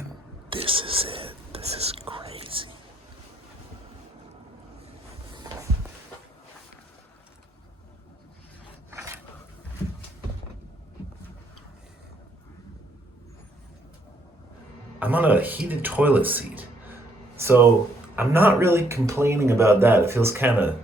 And this is it. This is crazy. I'm on a heated toilet seat, so I'm not really complaining about that. It feels kind of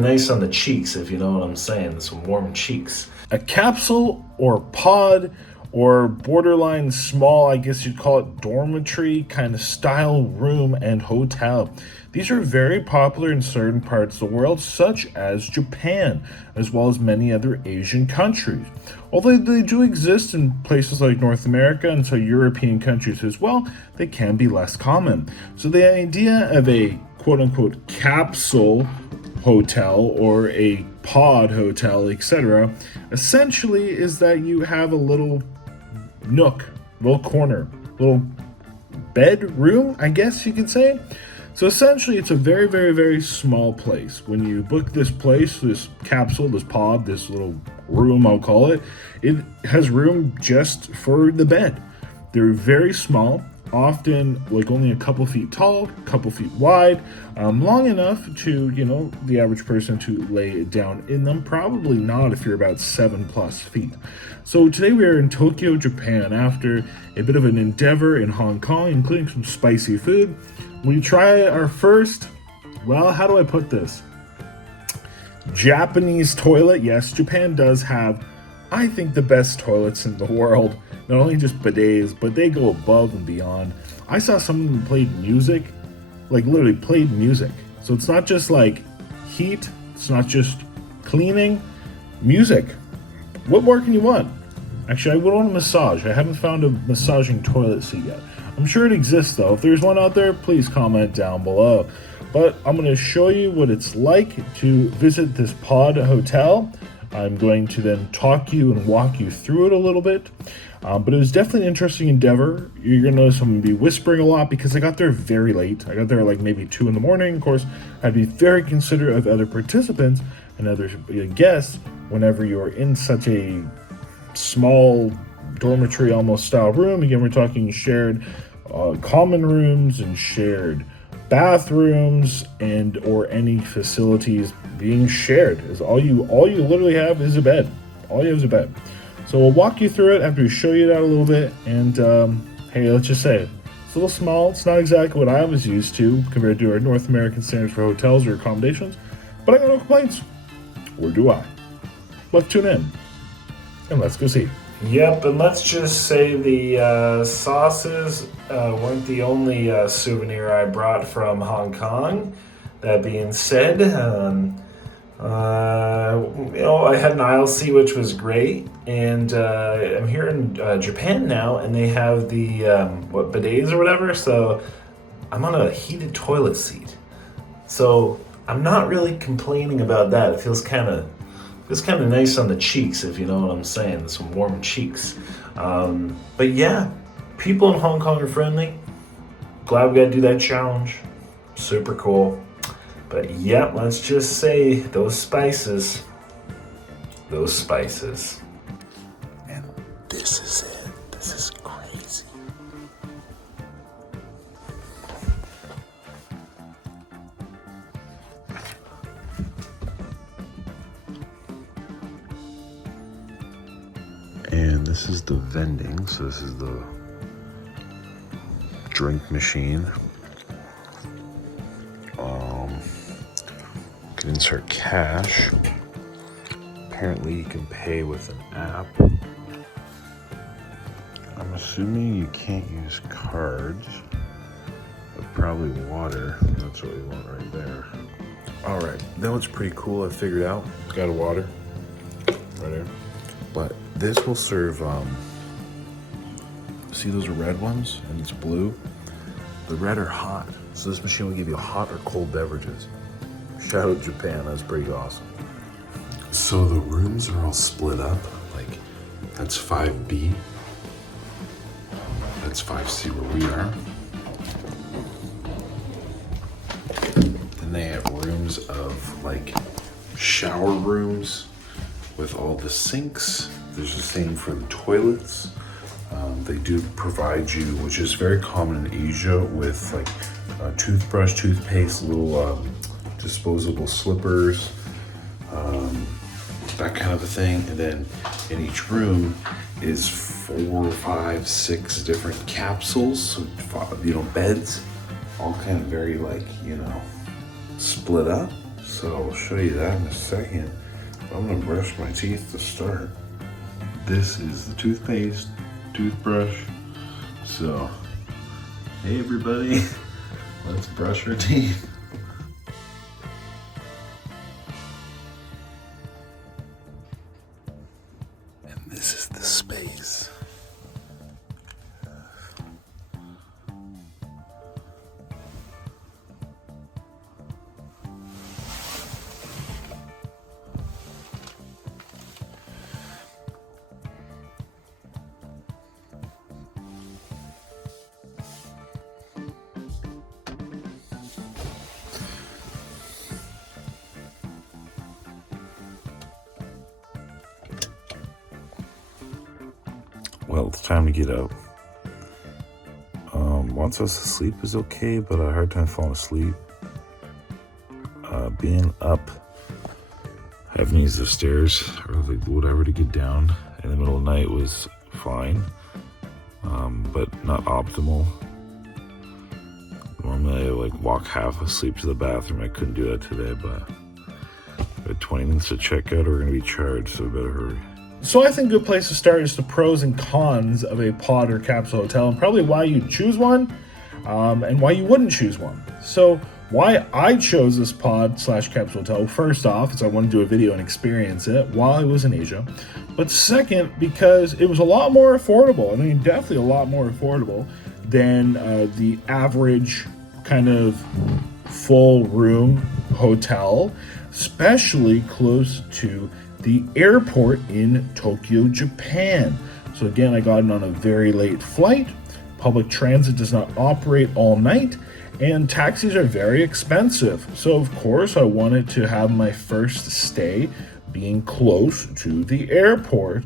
nice on the cheeks, if you know what I'm saying. Some warm cheeks. A capsule or pod or borderline small, I guess you'd call it dormitory kind of style room and hotel. These are very popular in certain parts of the world, such as Japan, as well as many other Asian countries. Although they do exist in places like North America and some European countries as well, they can be less common. So the idea of a quote-unquote capsule hotel or a pod hotel, etc., essentially is that you have a little nook, little corner, little bedroom, I guess you could say. So essentially, it's a very, very, very small place. When you book this place, this capsule, this pod, this little room, I'll call it, it has room just for the bed. They're very small, often like only a couple feet tall, a couple feet wide, long enough to, the average person to lay down in them. Probably not if you're about 7+ feet. So today we are in Tokyo, Japan, after a bit of an endeavor in Hong Kong, including some spicy food. We try our first, well, how do I put this? Japanese toilet. Yes, Japan does have, I think, the best toilets in the world. Not only just bidets, but they go above and beyond. I saw someone who played music, like literally played music. So it's not just like heat, it's not just cleaning, music. What more can you want? Actually, I would want a massage. I haven't found a massaging toilet seat yet. I'm sure it exists though. If there's one out there, please comment down below. But I'm going to show you what it's like to visit this pod hotel. I'm going to then talk you and walk you through it a little bit. But it was definitely an interesting endeavor. You're going to notice I'm going to be whispering a lot because I got there very late. I got there like maybe 2 in the morning. Of course, I'd be very considerate of other participants and other guests whenever you're in such a small dormitory almost style room. Again, we're talking shared common rooms and shared bathrooms and or any facilities being shared. Is all you literally have is a bed. All you have is a bed. So we'll walk you through it after we show you that a little bit. And hey, let's just say it's a little small. It's not exactly what I was used to compared to our North American standards for hotels or accommodations, but I got no complaints. Or do I? Let's tune in and let's go see. Yep, and let's just say the sauces weren't the only souvenir I brought from Hong Kong. That being said, I had an aisle seat, which was great, and I'm here in Japan now, and they have the bidets or whatever. So I'm on a heated toilet seat, so I'm not really complaining about that. It feels kind of nice on the cheeks, if you know what I'm saying. Some warm cheeks. But yeah, people in Hong Kong are friendly. Glad we got to do that challenge. Super cool. But yeah, let's just say those spices. And this is it. This is crazy. And this is the vending. So this is the drink machine. You can insert cash. Apparently you can pay with an app. I'm assuming you can't use cards, but probably water. That's what we want right there. All right, that was pretty cool. I figured out. Got a water right here. But this will serve, see those red ones? And it's blue. The red are hot. So this machine will give you hot or cold beverages. Shout out Japan, that's pretty awesome. So the rooms are all split up. Like, that's 5B. That's 5C where we are. Then they have rooms of like shower rooms with all the sinks. There's the same for the toilets. They do provide you, which is very common in Asia, with like a toothbrush, toothpaste, little disposable slippers, that kind of a thing. And then in each room is 4, 5, 6 different capsules, so, you know, beds, all kind of very like, you know, split up. So I'll show you that in a second. I'm gonna brush my teeth to start. This is the toothpaste, toothbrush. So, hey everybody, let's brush our teeth. And this is the space. Well, it's time to get up. Once I was asleep is okay, but I had a hard time falling asleep. Being up, having to use the stairs or like whatever to get down in the middle of the night was fine, but not optimal. Normally I like walk half asleep to the bathroom. I couldn't do that today, but we had 20 minutes to check out or we're gonna be charged, so we better hurry. So I think a good place to start is the pros and cons of a pod or capsule hotel, and probably why you'd choose one, and why you wouldn't choose one. So why I chose this pod slash capsule hotel, first off, is I wanted to do a video and experience it while I was in Asia. But second, because it was a lot more affordable. I mean, definitely a lot more affordable than the average kind of full room hotel, especially close to the airport in Tokyo, Japan. So again, I got in on a very late flight. Public transit does not operate all night, and taxis are very expensive. So of course I wanted to have my first stay being close to the airport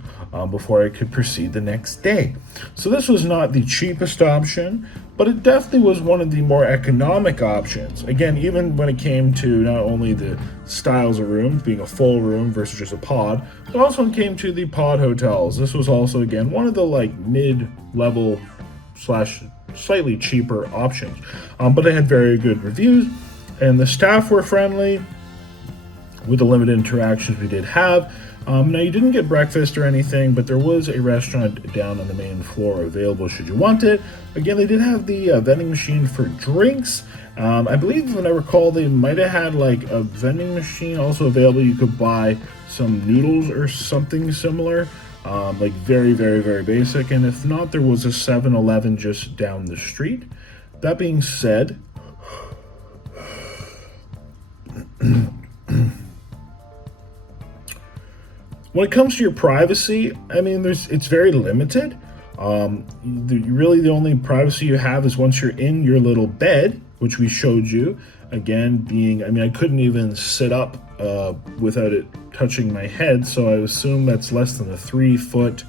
before I could proceed the next day. So this was not the cheapest option, but it definitely was one of the more economic options. Again, even when it came to not only the styles of rooms, being a full room versus just a pod, but also when it came to the pod hotels. This was also, again, one of the like mid-level slash slightly cheaper options. But they had very good reviews, and the staff were friendly with the limited interactions we did have. Now, you didn't get breakfast or anything, but there was a restaurant down on the main floor available should you want it. Again, they did have the vending machine for drinks. I believe, when I recall, they might have had like a vending machine also available. You could buy some noodles or something similar, like very, very, very basic. And if not, there was a 7-Eleven just down the street. That being said, when it comes to your privacy, I mean, it's very limited. Really, the only privacy you have is once you're in your little bed, which we showed you. Again, I mean, I couldn't even sit up without it touching my head, so I assume that's less than a 3-foot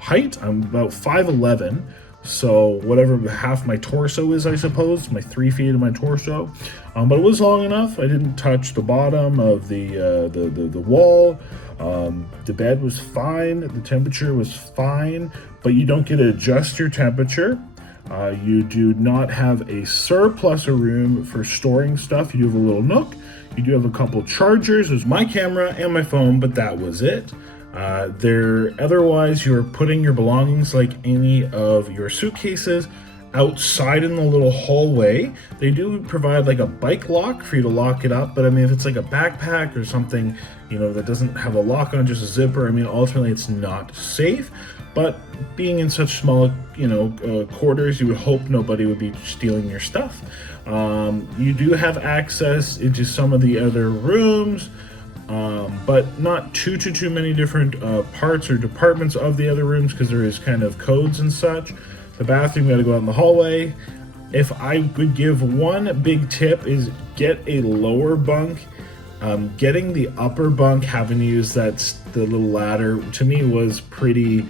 height. I'm about 5'11", so whatever half my torso is, I suppose, my 3 feet of my torso. But it was long enough. I didn't touch the bottom of the wall. The bed was fine. The temperature was fine, but you don't get to adjust your temperature. You do not have a surplus of room for storing stuff. You do have a little nook. You do have a couple chargers. There's my camera and my phone, but that was it. Otherwise, you're putting your belongings, like any of your suitcases, outside in the little hallway. They do provide like a bike lock for you to lock it up, but I mean, if it's like a backpack or something, you know, that doesn't have a lock on, just a zipper, I mean, ultimately it's not safe. But being in such small, quarters, you would hope nobody would be stealing your stuff. You do have access into some of the other rooms, but not too many different parts or departments of the other rooms, because there is kind of codes and such. The bathroom, you got to go out in the hallway. If I would give one big tip, is get a lower bunk. Getting the upper bunk, having to use the little ladder, to me was pretty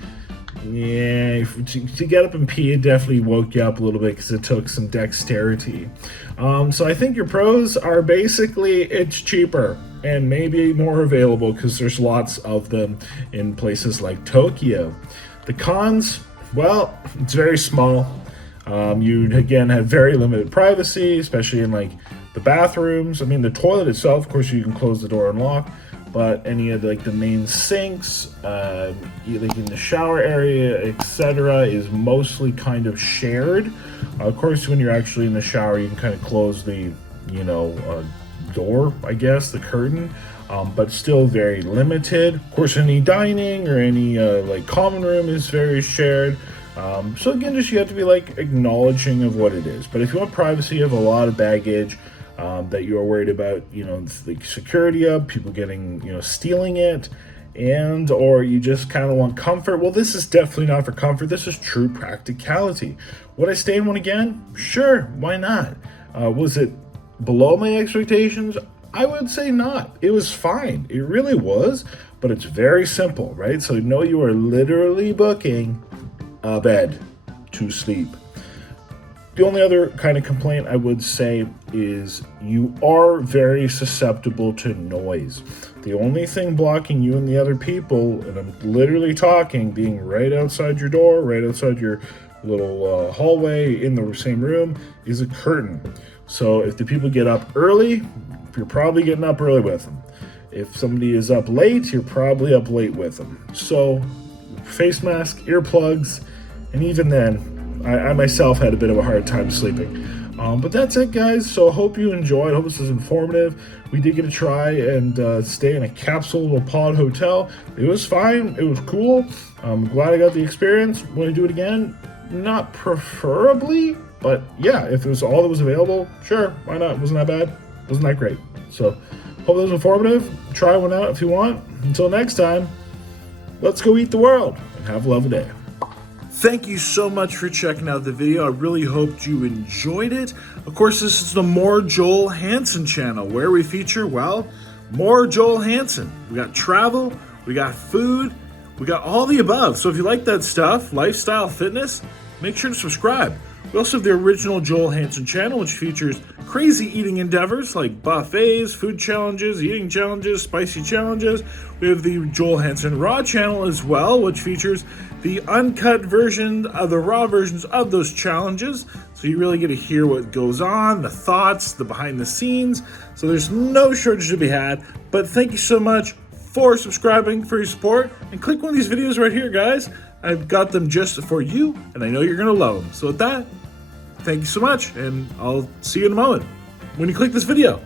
Yeah, to get up and pee, it definitely woke you up a little bit because it took some dexterity. So I think your pros are basically it's cheaper and maybe more available because there's lots of them in places like Tokyo. The cons, well, it's very small. You again have very limited privacy, especially in like the bathrooms. I mean, the toilet itself, of course, you can close the door and lock, but any of like the main sinks, like in the shower area, etc., is mostly kind of shared. Of course, when you're actually in the shower, you can kind of close the, door, I guess, the curtain, but still very limited. Of course, any dining or any like common room is very shared. So again, just you have to be like acknowledging of what it is. But if you want privacy, you have a lot of baggage that you're worried about, the security of people getting, stealing it, and or you just kind of want comfort. Well, this is definitely not for comfort. This is true practicality. Would I stay in one again? Sure, why not? Was it below my expectations? I would say not. It was fine. It really was, but it's very simple, right? So you are literally booking a bed to sleep. The only other kind of complaint I would say is you are very susceptible to noise. The only thing blocking you and the other people, and I'm literally talking, being right outside your door, right outside your little hallway in the same room, is a curtain. So if the people get up early, you're probably getting up early with them. If somebody is up late, you're probably up late with them. So face mask, earplugs, and even then, I myself had a bit of a hard time sleeping. But that's it, guys. So I hope you enjoyed. I hope this is informative. We did get to try and stay in a Capsule Pod Hotel. It was fine. It was cool. I'm glad I got the experience. Would I do it again? Not preferably, but yeah, if it was all that was available, sure, why not? Wasn't that bad? Wasn't that great? So hope that was informative. Try one out if you want. Until next time, let's go eat the world and have a lovely day. Thank you so much for checking out the video. I really hoped you enjoyed it. Of course, this is the More Joel Hansen channel, where we feature, well, more Joel Hansen. We got travel, we got food, we got all the above. So if you like that stuff, lifestyle, fitness, make sure to subscribe. We also have the original Joel Hansen channel, which features crazy eating endeavors like buffets, food challenges, eating challenges, spicy challenges. We have the Joel Hansen Raw channel as well, which features the uncut version of the raw versions of those challenges. So you really get to hear what goes on, the thoughts, the behind the scenes. So there's no shortage to be had. But thank you so much for subscribing, for your support, and click one of these videos right here, guys. I've got them just for you, and I know you're going to love them. So with that, thank you so much, and I'll see you in a moment when you click this video.